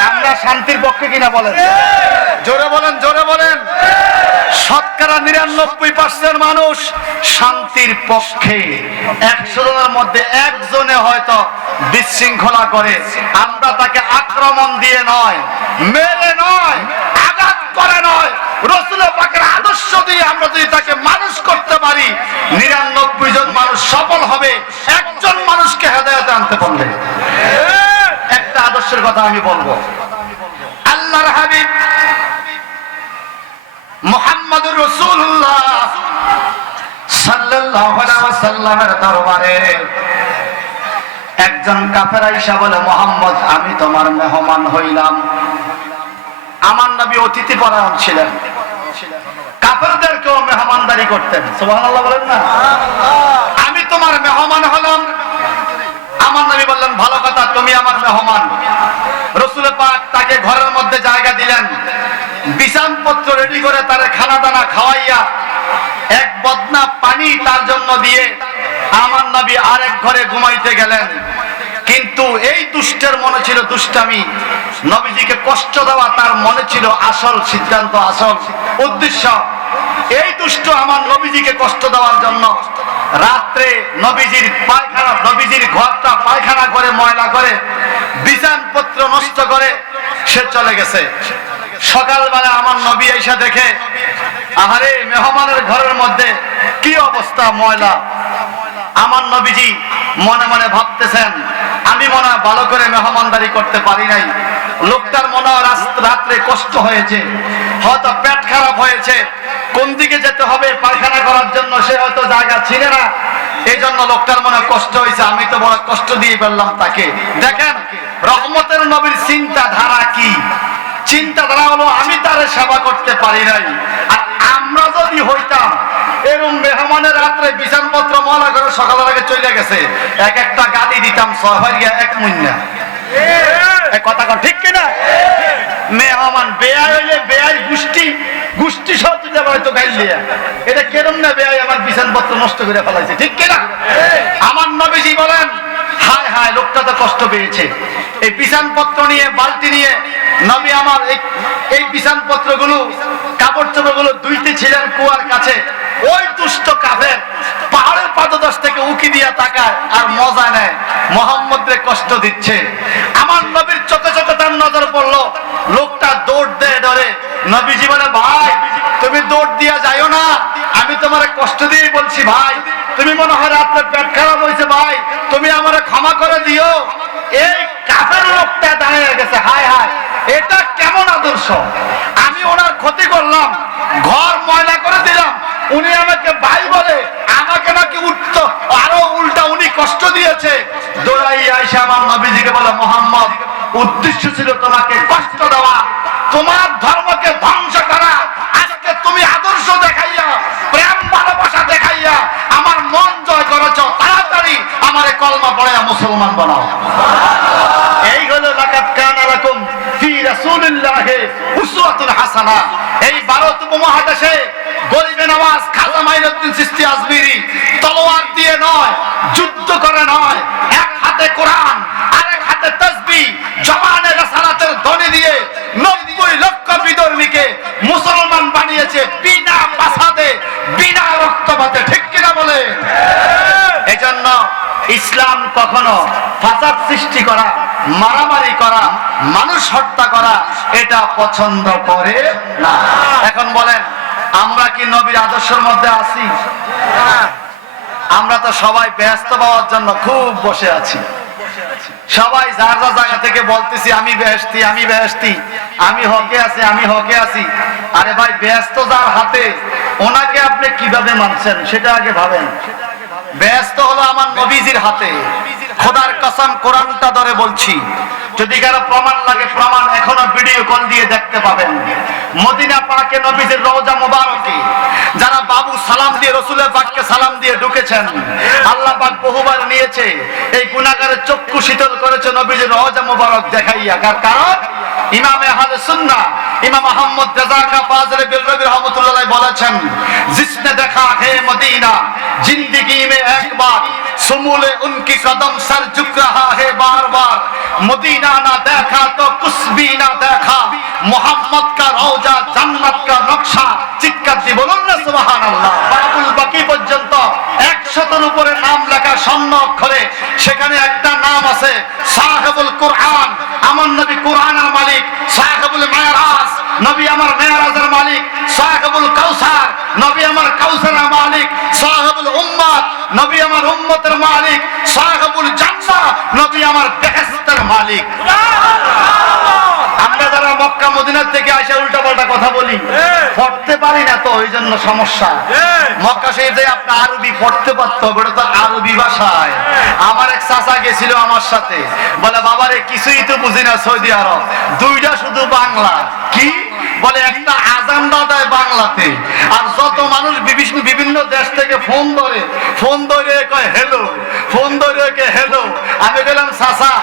আমরা শান্তির পক্ষে কিনা বলেন? জোরে বলেন, জোরে বলেন। শতকরা 99% মানুষ শান্তির পক্ষে। 100 জনের মধ্যে একজনে হয়তো বিশৃঙ্খলা করে, আমরা তাকে আক্রমণ দিয়ে নয়, মেরে নয়, আঘাত করে নয়, রাসূল পাকের আদর্শ দিয়ে আমরা যদি তাকে মানুষ করতে পারি, 99 জন মানুষ সফল হবে একজন মানুষকে হেদায়েতে আনতে পারলে। একটা আদর্শের কথা আমি বলবো, আল্লাহর হাবিব মুহাম্মদুর রাসূলুল্লাহ সাল্লাল্লাহু আলাইহি ওয়াসাল্লামের দরবারে একজন কাফের আইসা বলে, মুহাম্মদ আমি তোমার মেহমান হইলাম। আমার নবী অতিথি পরায়ণ ছিলেন, কাফেরদেরকেও মেহমানদারি করতেন। সুবহানাল্লাহ বলেন না? আমি তোমার মেহমান হলাম। আমার নবী বললেন, ভালো কথা, তুমি আমার মেহমান। রাসূল পাক তাকে ঘরের মধ্যে জায়গা দিলেন, বিছানপত্র রেডি করে তার খানা দানা খাওয়াইয়া এক বদনা পানি তার জন্য দিয়ে আমার নবী আরেক ঘরে ঘুমাইতে গেলেন। কিন্তু এই দুষ্টের মনে ছিল দুষ্টামি, নবীজিকে কষ্ট দেওয়া তার মনে ছিল আসল সিদ্ধান্ত, আসল উদ্দেশ্য। এই দুষ্ট আমার নবীজিকে কষ্ট দেওয়ার জন্য রাত্রে নবীজির পায়খানা, নবীজির ঘরটা পায়খানা করে ময়লা করে বিছানপত্র নষ্ট করে সে চলে গেছে। সকালবেলা আমার নবী এসে দেখে, আহারে মেহমানের ঘরের মধ্যে কি অবস্থা, ময়লা। আমার নবীজি মনে মনে ভাবতেছেন, আমি মনে হয় ভালো করে মেহমানদারি করতে পারি নাই, লোকটার মনে হয় রাত্রে কষ্ট হয়েছে, হয়তো পেট খারাপ হয়েছে, কোন দিকে যেতে হবে পায়খানা করার জন্য সে হয়তো জায়গা ছিনে না, এই জন্য লোকটার মনে কষ্ট হয়েছে, আমি তো বড় কষ্ট দিয়ে ফেললাম তাকে। দেখেন রহমতের নবীর চিন্তাধারা কি? চিন্তাধারা হলো আমি তার সেবা করতে পারি নাই। আর আমরা যদি হইতাম এরকম মেহমানের রাত্রে বিছানপত্র ময়লা করে সকালের আগে চলে গেছে, এক একটা গালি দিতাম 6 এক মুন্না। কথা কন ঠিক কিনা? মেহমান বেয়াই হইলে বেয়াই গোষ্ঠী সব দিতে হয়তো গাইল দিয়া, এটা কেরম না বেয়াই আমার বিছানপত্র নষ্ট করে ফেলাইছে, ঠিক কিনা? আমার নবীজি বলেন, হায় হায় লোকটা তো কষ্ট পেয়েছে। এই বিছানপত্র নিয়ে, বালতি নিয়ে নবী আমার এই বিছানপত্র গুলো, কাপড় চোপড় গুলো ধুইতে ছিলেন কুয়ার কাছে। ওই দুষ্ট কাফের পাহাড়ের পাদদেশ থেকে উকি দিয়া তাকায় আর মজা নেয়, মুহাম্মদকে কষ্ট দিচ্ছে। আমার নবীর চোখে চোখে তার নজর পড়লো, লোকটা দৌড় দেয় ডরে। নবীজি বলে, ভাই তুমি দৌড় দিয়া যাইও না, আমি তোমার কষ্ট দিয়ে বলছি ভাই, তুমি মনে হয় রাত্রে পেট খারাপ হয়েছে ভাই, তুমি আমারে ক্ষমা করে দিও। এই কাফের লোকটা দাঁড়িয়ে গেছে, হায় হায় এটা কেমন আদর্শ, আমি ওনার ক্ষতি করলাম, ঘর ময়লা করে দিলাম, উনি আমাকে ভাই বলে, আমাকে নাকি উঠতো আরো উল্টা উনি কষ্ট দিয়েছে। দৌড়াই আয়েশা আমার নবীজিকে বলে, মুহাম্মদ উদ্দেশ্য ছিল তোমাকে কষ্ট দেওয়া, তোমার ধর্মকে ধ্বংস করা। আজকে তুমি আদর্শ দেখাইয়া, প্রেম ভালোবাসা দেখাইয়া আমার মন জয় করেছ, তাড়াতাড়ি আমারে কলমা পড়াইয়া মুসলমান বানাও। এই হলো লাকাদ কানা লাকুম ফি রাসূলিল্লাহি উসওয়াতুন হাসানাহ। এই ভারত উপমহাদেশে গরিবে নওয়াজ খাজা মাইনুদ্দিন চিশতি আজমিরি তলোয়ার দিয়ে নয়, যুদ্ধ করে নয়, এক হাতে কোরআন আরেক হাতে তাসবিহ, জবানে রাসালাতের ধ্বনি দিয়ে 90 লক্ষ বিধর্মীকে মুসলমান বানিয়েছে, বিনা ফাসাদে, বিনা রক্তপাতে। ঠিক কিনা বলে? এজন্য ইসলাম কখনো ফাসাদ সৃষ্টি করা, মারামারি করা, মানুষ হত্যা করা এটা পছন্দ করে না। এখন বলেন, আমরা কি নবীর আদর্শের মধ্যে আছি? আমরা তো সবাই ব্যস্ত পাওয়ার জন্য খুব বসে আছি। সবাই যার যার জায়গা থেকে বলতেছি আমি বেহেশতি, আমি বেহেশতি, আমি হকে আছি, আমি হকে আছি। আরে ভাই, ব্যস্ত যার হাতে ওনাকে আপনি কিভাবে মানছেন সেটা আগে ভাবেন। ব্যস্ত হলো আমার নবীজির হাতে। খোদার কসম কোরআনটা ধরে বলছি, যদি কারো প্রমাণ লাগে প্রমাণ এখনো ভিডিও কল দিয়ে দেখতে পাবেন। মদিনা পাকে নবীজির রওজা মুবারকে যারা বাবু সালাম দিয়ে রাসূলের পাককে সালাম দিয়ে ঢুকেছেন, আল্লাহ পাক বহুবার নিয়েছে। এই গুনাহগারের চক্ষু শীতল করেছে নবীজির রওজা মুবারক দেখাইয়া। কারণ ইমামে আহলে সুন্নাহ ইমাম আহমদ রাজা কা ফাজলে বিলরবি রহমাতুল্লাহ বলেছেন, जिसने देखा है मदीना जिंदगी में एक बार, सुमूले उनकी कदम सर झुक रहा है बार बार, मदीना ना देखा तो कुछ भी ना देखा, मोहम्मद का रौजा जन्नत का नक्शा। চিৎকার দিয়ে বলুন না সুবহানাল্লাহ। বাবুল বাকি পর্যন্ত 100 উপরে নাম লেখা স্বর্ণ অক্ষরে, সেখানে একটা নাম আছে সাহেবুল কুরআন। আমার নবী কুরআনের মালিক, সাহেবুল মেরাজ, নবী আমার মেরাজের মালিক, সাহেবুল কাউসার, নবী আমার কাউসারের মালিক, সাহেবুল উম্মত, নবী আমার উম্মতের মালিক, সাহেবুল জান্নাহ, নবী আমার বেহেশতের মালিক। আমরা যারা মক্কা মদিনা থেকে আসে উল্টা পাল্টা কথা বলি, পড়তে পারি না, তো ওই জন্য সমস্যা। মক্কা শরীফে আপনি আরবি পড়তে পারতো, ওটা তো আরবি ভাষায়। আমার এক চাচা গেছিল আমার সাথে, বলে বাবারে কিছুই তো বুঝি না সৌদি আরব, দুইটা শুধু বাংলা। কি বলে? একটা আজানটা দেয় বাংলাতে, আর যত মানুষ বিভিন্ন দেশ থেকে ফোন ধরে কয় হ্যালো, ফোন ধরে কয় হ্যালো। আমি বললাম চাচা,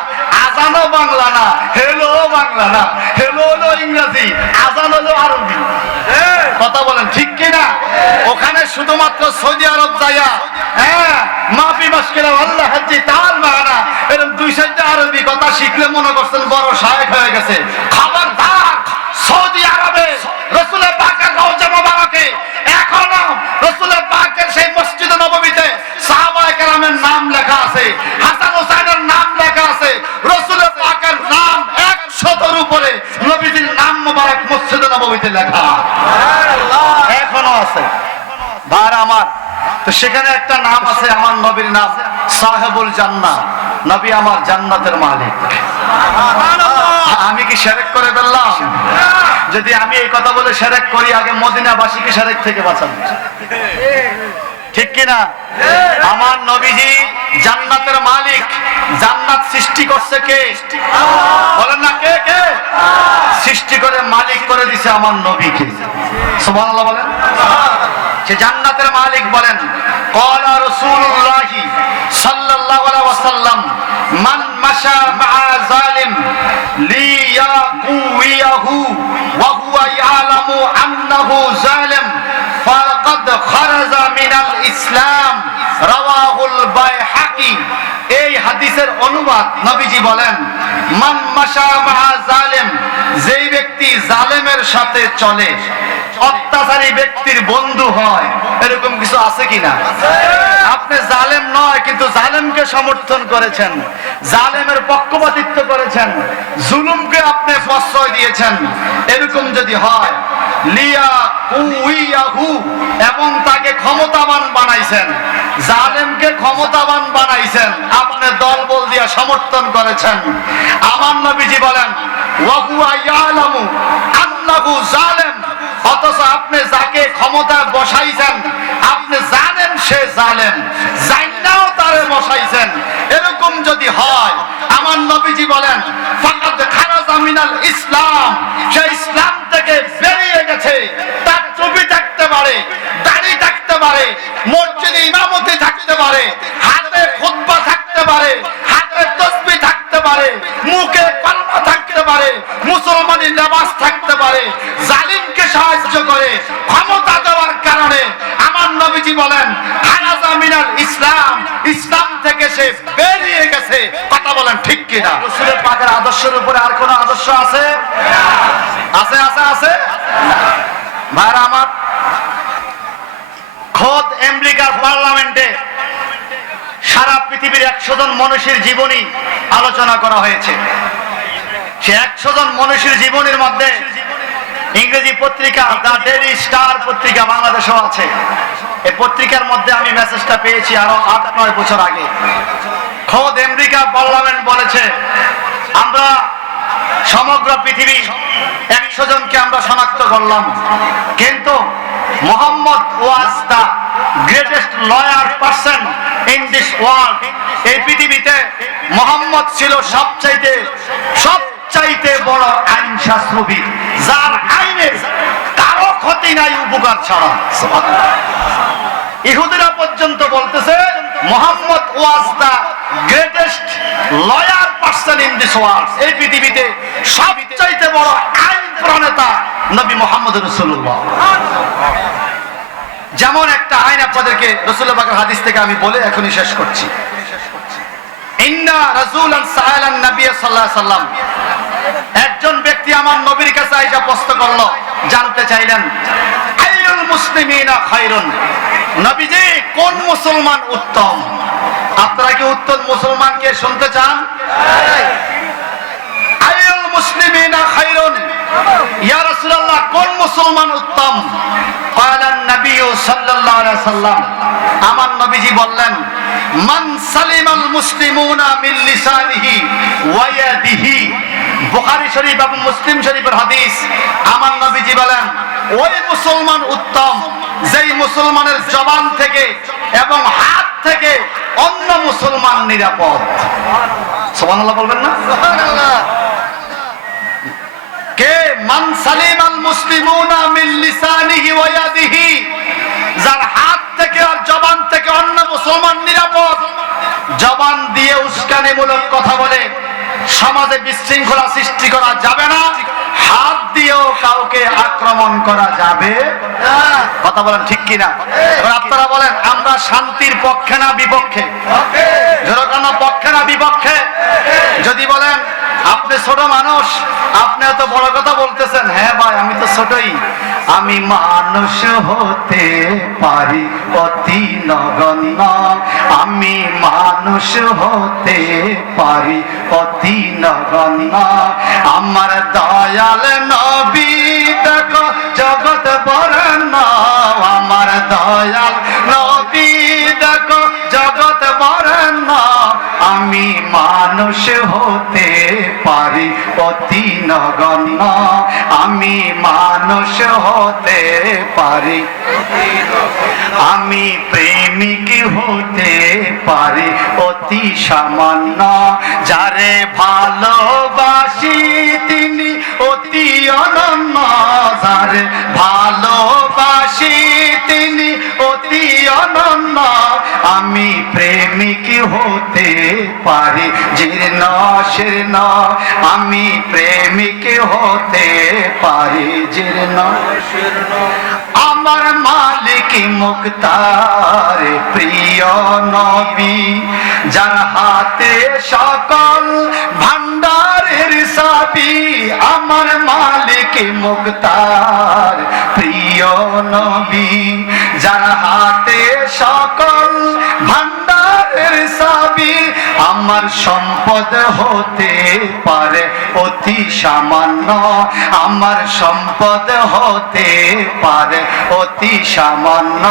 আজানও বাংলা না, হেলো বাংলা না, হেলো হলো ইংরেজি, আজান হলো আরবি। কথা বলেন ঠিক কিনা? ওখানে শুধুমাত্র সৌদি আরব যাইয়া মাফি মাশকিলা আল্লাহ হাজ্জি তাআল মানা এরকম 2-4টা আরবি কথা শিখলে মনে করছেন বড় শায়েখ হয়ে গেছে। খবরদার, সৌদি আরবে রাসূলের পাকের রওজা মুবারকে এখনো রাসূলের পাকের সেই মসজিদে নববীতে সাহাবায়ে কেরামের নাম লেখা আছে, হাসান হোসেনের নাম লেখা আছে, রাসূলের পাকের নাম 100 উপরে নবীজির নাম মুবারক মসজিদে নববীতে লেখা এখনো আছে। ভাই আমার, তো সেখানে একটা নাম আছে আমার নবীর নাম সাহেবুল জান্নাহ, নবী আমার জান্নাতের মালিক। আমি কি শিরক করে ফেললাম? যদি আমি এই কথা বলে শিরক করি, আগে মদিনাবাসীকে শিরক থেকে বাঁচান। ঠিক কিনা? আমার নবীজি জান্নাতের মালিক। জান্নাত সৃষ্টি করছে কে? বলেন না কে? কে সৃষ্টি করে মালিক করে দিছে? আমার নবীকে। সুবহানাল্লাহ বলেন। সে জান্নাতের মালিক বলেন, ক্বালা রাসূলুল্লাহ সাল্লাল্লাহু আলাইহি ওয়াসাল্লাম, মান মাশা মা'a যালিম লিয়াকুয়াহু ওয়া হুয়া ইয়ালামু আন্নাহু যালিম ফাকাদ খারাজা মিনাল ইসলাম, রাওয়াহুল বাইহাকি। এই হাদিসের অনুবাদ নবীজি বলেন, মান মাশা মা'a যালিম, যেই ব্যক্তি জালেমের সাথে চলে, অত্যাচারী ব্যক্তির বন্ধু হয়, এরকম কিছু আছে কিনা? আপনি জালেম নয়, কিন্তু জালেমকে সমর্থন করেছেন, জালেমের পক্ষপাতিত্ব করেছেন, জুলুমকে আপনি প্রশ্রয় দিয়েছেন। এরকম যদি হয় লিয়া কুইয়াহু, এবং তাকে ক্ষমতাবান বানাইছেন, জালেমকে ক্ষমতাবান বানাইছেন, আপনি দলবল দিয়ে সমর্থন করেছেন। আমার নবীজি বলেন ওয়া হুয়া ইয়ালামু আন্নাহু জালেম, অথচ আপনি যাকে ক্ষমতায় বসাইছেন আপনি জানেন সে জালেম, জাইনাও তারে বসাইছেন। এরকম যদি হয় আমার নবীজি বলেন ফাকাদ খারাজা মিনাল ইসলাম, সে ইসলাম থেকে বেরিয়ে গেছে। তার টুপি থাকতে পারে, দাড়ি থাকতে পারে, মসজিদে ইমামতি থাকতে পারে, হাতে খুতবা থাকতে পারে, হাতে তাসবিহ থাকতে পারে, মুখে কালমা থাকতে পারে, মুসলমানি নামাজ থাকতে পারে, জালিমকে সাহায্য করে ক্ষমতা দেওয়ার কারণে আমার নবীজি বলেন খারাজা মিনাল ইসলাম, ইসলাম থেকে সে বেরিয়ে গেছে। কথা বলেন ঠিক কিনা? রাসূলের পাকের আদর্শের উপরে আর কোন আদর্শ আছে? আছে আছে আছে ভাইরা আমার, খোদ আমেরিকার পার্লামেন্টে সারা পৃথিবীর 100 জন মনীষীর জীবনী আলোচনা করা হয়েছে। সে 100 জন মনীষীর জীবনীর মধ্যে ইংরেজি পত্রিকা দ্য ডেইলি স্টার পত্রিকা বাংলাদেশেও আছে। এই পত্রিকার মধ্যে আমি মেসেজটা পেয়েছি আরো 8-9 বছর আগে। খোদ আমেরিকা পার্লামেন্ট বলেছে আমরা সমগ্র পৃথিবী 100 জনকে আমরা শনাক্ত করলাম, কিন্তু Muhammad was the greatest lawyer person in this world, এই পৃথিবীতে মোহাম্মদ ছিল সবচাইতে বড় আইন শাস্ত্রবিদ, যার আইনের কারো ক্ষতি নাই উপকার ছাড়া। ইহুদিরা পর্যন্ত বলতেছে Muhammad was the greatest lawyer person in this world, এই পৃথিবীতে সবচাইতে বড় আইন প্রণেতা নবী মুহাম্মদ রাসূলুল্লাহ। যেমন একটা আইন আপনাদেরকে রাসূলুল্লাহ পাকের হাদিস থেকে আমি বলে এখনই শেষ করছি। ইন্না রাসূলান সাআলান নবী সাল্লাল্লাহু আলাইহি ওয়াসাল্লাম, একজন ব্যক্তি আমার নবীর কাছে আইসা প্রশ্ন করলো, জানতে চাইলেন আইয়ুল মুসলিমিনা খায়রুন, নবীজি কোন মুসলমান উত্তম? আপনারা কি উত্তম মুসলমানকে শুনতে চান? আইয়ুল মুসলিমিনা খায়রুন, ইয়া রাসূলুল্লাহ কোন মুসলমান উত্তম? ক্বালান নবী সাল্লাল্লাহু আলাইহি ওয়াসাল্লাম, আমার নবীজি বললেন মান সালিমাল মুসলিমুনা মিন লিসানিহি ওয়া ইয়াদিহি। বুখারী শরীফ এবং মুসলিম শরীফের হাদিস। আমার নবীজি বলেন ওই মুসলমান উত্তম যেই মুসলমানের জবান থেকে এবং হাত থেকে অন্য মুসলমান নিরাপদ। সুবহানাল্লাহ বলবেন না? সুবহানাল্লাহ। কে? মান সালিমাল মুসলিমুনা মিন লিসানিহি ওয়া ইয়াদিহি, যার হাত থেকে আর জবান থেকে অন্য মুসলমান নিরাপদ। জবান দিয়ে উস্কানিমূলক কথা বলে সমাজে বিশৃঙ্খলা সৃষ্টি করা যাবে না, হাত দিয়েও কাউকে আক্রমণ করা যাবে না। কথা বলেন ঠিক কিনা? এবার আপনারা বলেন আমরা শান্তির পক্ষে না বিপক্ষে? যেরকম পক্ষে না বিপক্ষে? যদি বলেন আপনি ছোট মানুষ, আপনি এত বড় কথা বলতেছেন, হ্যাঁ ভাই আমি তো ছোটই, আমি মানুষ হতে পারি অতি নগণ্য, আমি মানুষ হতে পারি অতি নগণ্য, আমার দয়াল নবী দেখো জগৎ বরেণ্য, আমার দয়াল নবী দেখো জগৎ বরেণ্য, আমি মানুষ হতে পারি অতি নগণ্য, আমি মানুষ হতে পারি, আমি প্রেমিক হতে পারি অতি সামান্য, যারে ভালোবাসি তিনি অতি অনন্য, যারে ভালোবাসি তিনি অতি অনন্য, আমি প্রেমিক হতে পারি জীর্ণ শীর্ণ, আমি প্রেমিক হতে পারি জীর্ণ শীর্ণ, আমার মালিক মুক্তার প্রিয় নবী, যার হাতে সকল ভান্ডারের চাবি, আমার মালিক মুক্তার প্রিয় নবী, যার হাতে সকল আমার সম্পদ হতে পারে অতি সামান্য, আমার সম্পদ হতে পারে অতি সামান্য।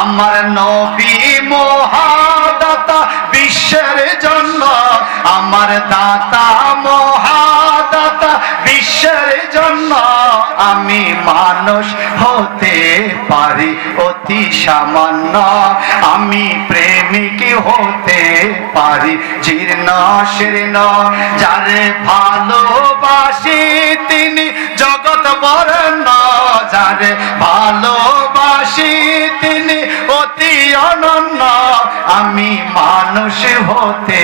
আমার নবী মহাদাতা বিশ্বের জন্য, আমার দাতা মহাদাতা বিশ্বের জন্য। আমি মানুষ হতে পারি অতি সামান্য, আমি প্রেমিক হতে পারি জীর্ণ শীর্ণ। যারে ভালোবাসি তিনি জগৎ বরেণ্য, যারে ভালোবাসি তিনি অতি অনন্য। আমি মানুষ হতে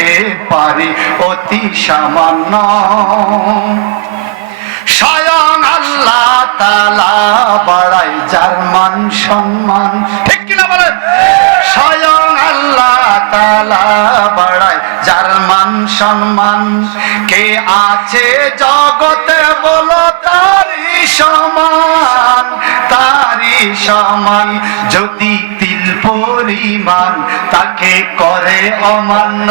পারি অতি সামান্য। স্বয়ং আল্লাহ তাআলা বাড়াই যার মান সম্মান, ঠিক কিনা বলেন? স্বয়ং আল্লাহ তাআলা বাড়াই যার মান সম্মান। কে আছে জগতে বলো তারি সমান, তারি সমান। যদি তিল পরিমাণ তাকে করে অমান্য,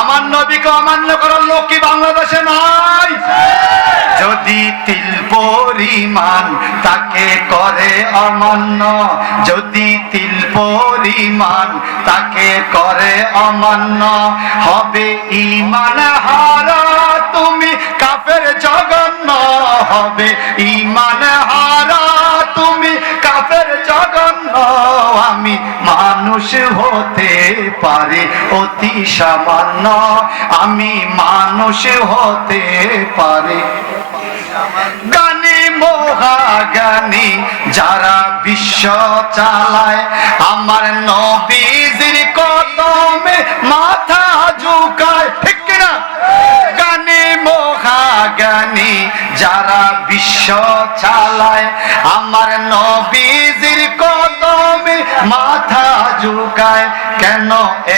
আমার নবীকে অমান্য করার লোক কি বাংলাদেশে নাই? যদি তিল পরিমাণ তাকে করে অমান্য, যদি তিল পরিমাণ তাকে করে অমান্য। হবে ঈমান হারা তুমি কাফের জঘন্য, হবে ঈমান হারা তুমি কাফের জঘন্য। আমি মানুষ হতে পারি অতি সামান্য, আমি মানুষ হতে পারি। গানি মহাজ্ঞানী যারা বিশ্ব চালায়, আমার নবীজির কদমে মাথা ঝুঁকায়, ঠিক কিনা? গানি মহাজ্ঞানী যারা বিশ্ব চালায়, আমার নবীজির কদমে মাথা ঝুঁকায়। কেন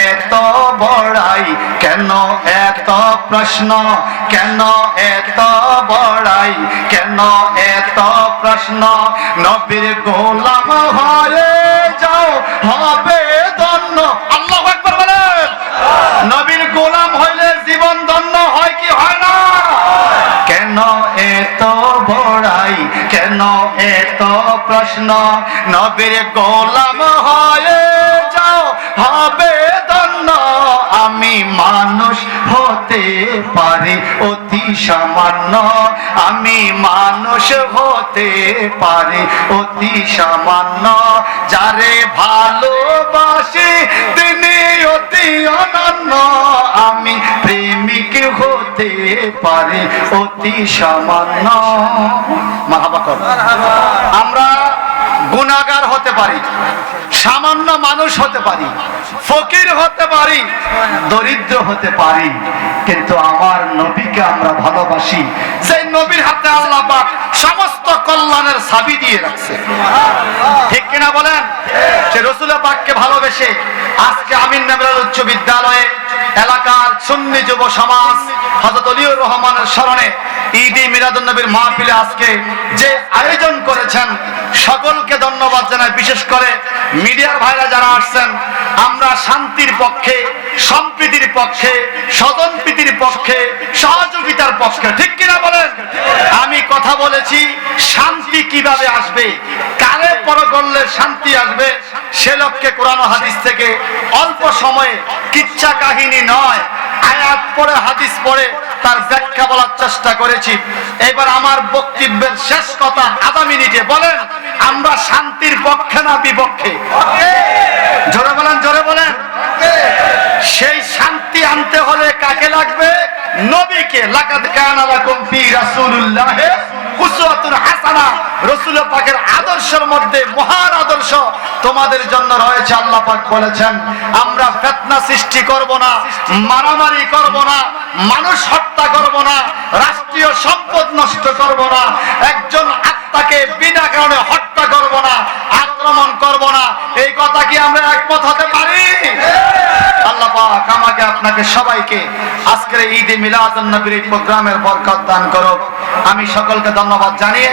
এত বড়াই, কেন এত প্রশ্ন, কেন এত বড়াই, কেন এত প্রশ্ন? নবীর গোলাম হয়ে যাও হবে ধন্য। আল্লাহু আকবার বলেন। নবীর গোলাম হইলে জীবন ধন্য হয় কি হয় না? কেন এত বড়াই, কেন এত প্রশ্ন? নবীর গোলাম হয়ে যাও হবে ধন্য। আমি মানুষ হতে পারি অতি সামান্য, আমি মানুষ হতে পারি অতি সামান্য। যারে ভালোবাসি তিনি অতি অনন্য, আমি প্রেমিক হতে পারি অতি সামান্য। মারহাবা কর। আমরা গুনাহগার হতে পারি, সামান্য মানুষ হতে পারি, ফকির হতে পারি, দরিদ্র হতে পারি, কিন্তু আমার নবীকে আমরা ভালোবাসি। যে নবীর হাতে আল্লাহ পাক সমস্ত কল্যাণের চাবি দিয়ে রাখছে, ঠিক কিনা বলেন? সে রাসূল পাককে ভালোবেসে আজকে আমিন নবীর উচ্চ বিদ্যালয়ে এলাকার সুন্নি যুব সমাজ হযরত ওলিউর রহমানের স্মরণে ঈদে মিলাদুন নবীর মাহফিলে আজকে যে আয়োজন করেছেন, সকলকে ধন্যবাদ জানাই। বিশেষ করে মিডিয়ার ভাইরা যারা আসছেন, আমরা শান্তির পক্ষে, সম্প্রীতির পক্ষে, স্বজনপ্রীতির পক্ষে, সহযোগিতার পক্ষে, ঠিক কিনা বলেন? আমি কথা বলেছি শান্তি কিভাবে আসবে, কারে পর করলে শান্তি আসবে, সে লক্ষ্যে কোরআন ও হাদিস থেকে অল্প সময়ে কিচ্ছা কাহিনী নয়, আয়াত পড়ে হাদিস পড়ে তার ব্যাখ্যা বলার চেষ্টা করেছি। এবার আমার বক্তব্যের শেষ কথা আধা মিনিটে বলেন, আমরা শান্তির পক্ষে না বিপক্ষে? জোরে বলেন, জোরে বলেন। সেই শান্তি আনতে হলে কাকে লাগবে? নবীকে। লাকাদ কানা লাকুম ফি রাসূলিল্লাহি উসওয়াতুন হাসানা। রাসূল পাকের আদর্শের মধ্যে মহান আদর্শ তোমাদের জন্য রয়েছে। আল্লাহ পাক বলেছেন আমরা ফিতনা সৃষ্টি করব না, মারামারি করব না, মানুষ হত্যা করব না, রাষ্ট্রীয় সম্পদ নষ্ট করব না, একজন আত্মাকে বিনা কারণে হত্যা করব না, আক্রমণ করব না। এই কথা কি আমরা একমত হতে পারি? আল্লাহ পাক আমাকে আপনাকে সবাইকে আজকের ঈদে মিলাদুন নবীর এই প্রোগ্রামের বরকত দান করুক। আমি সকলকে ধন্যবাদ জানিয়ে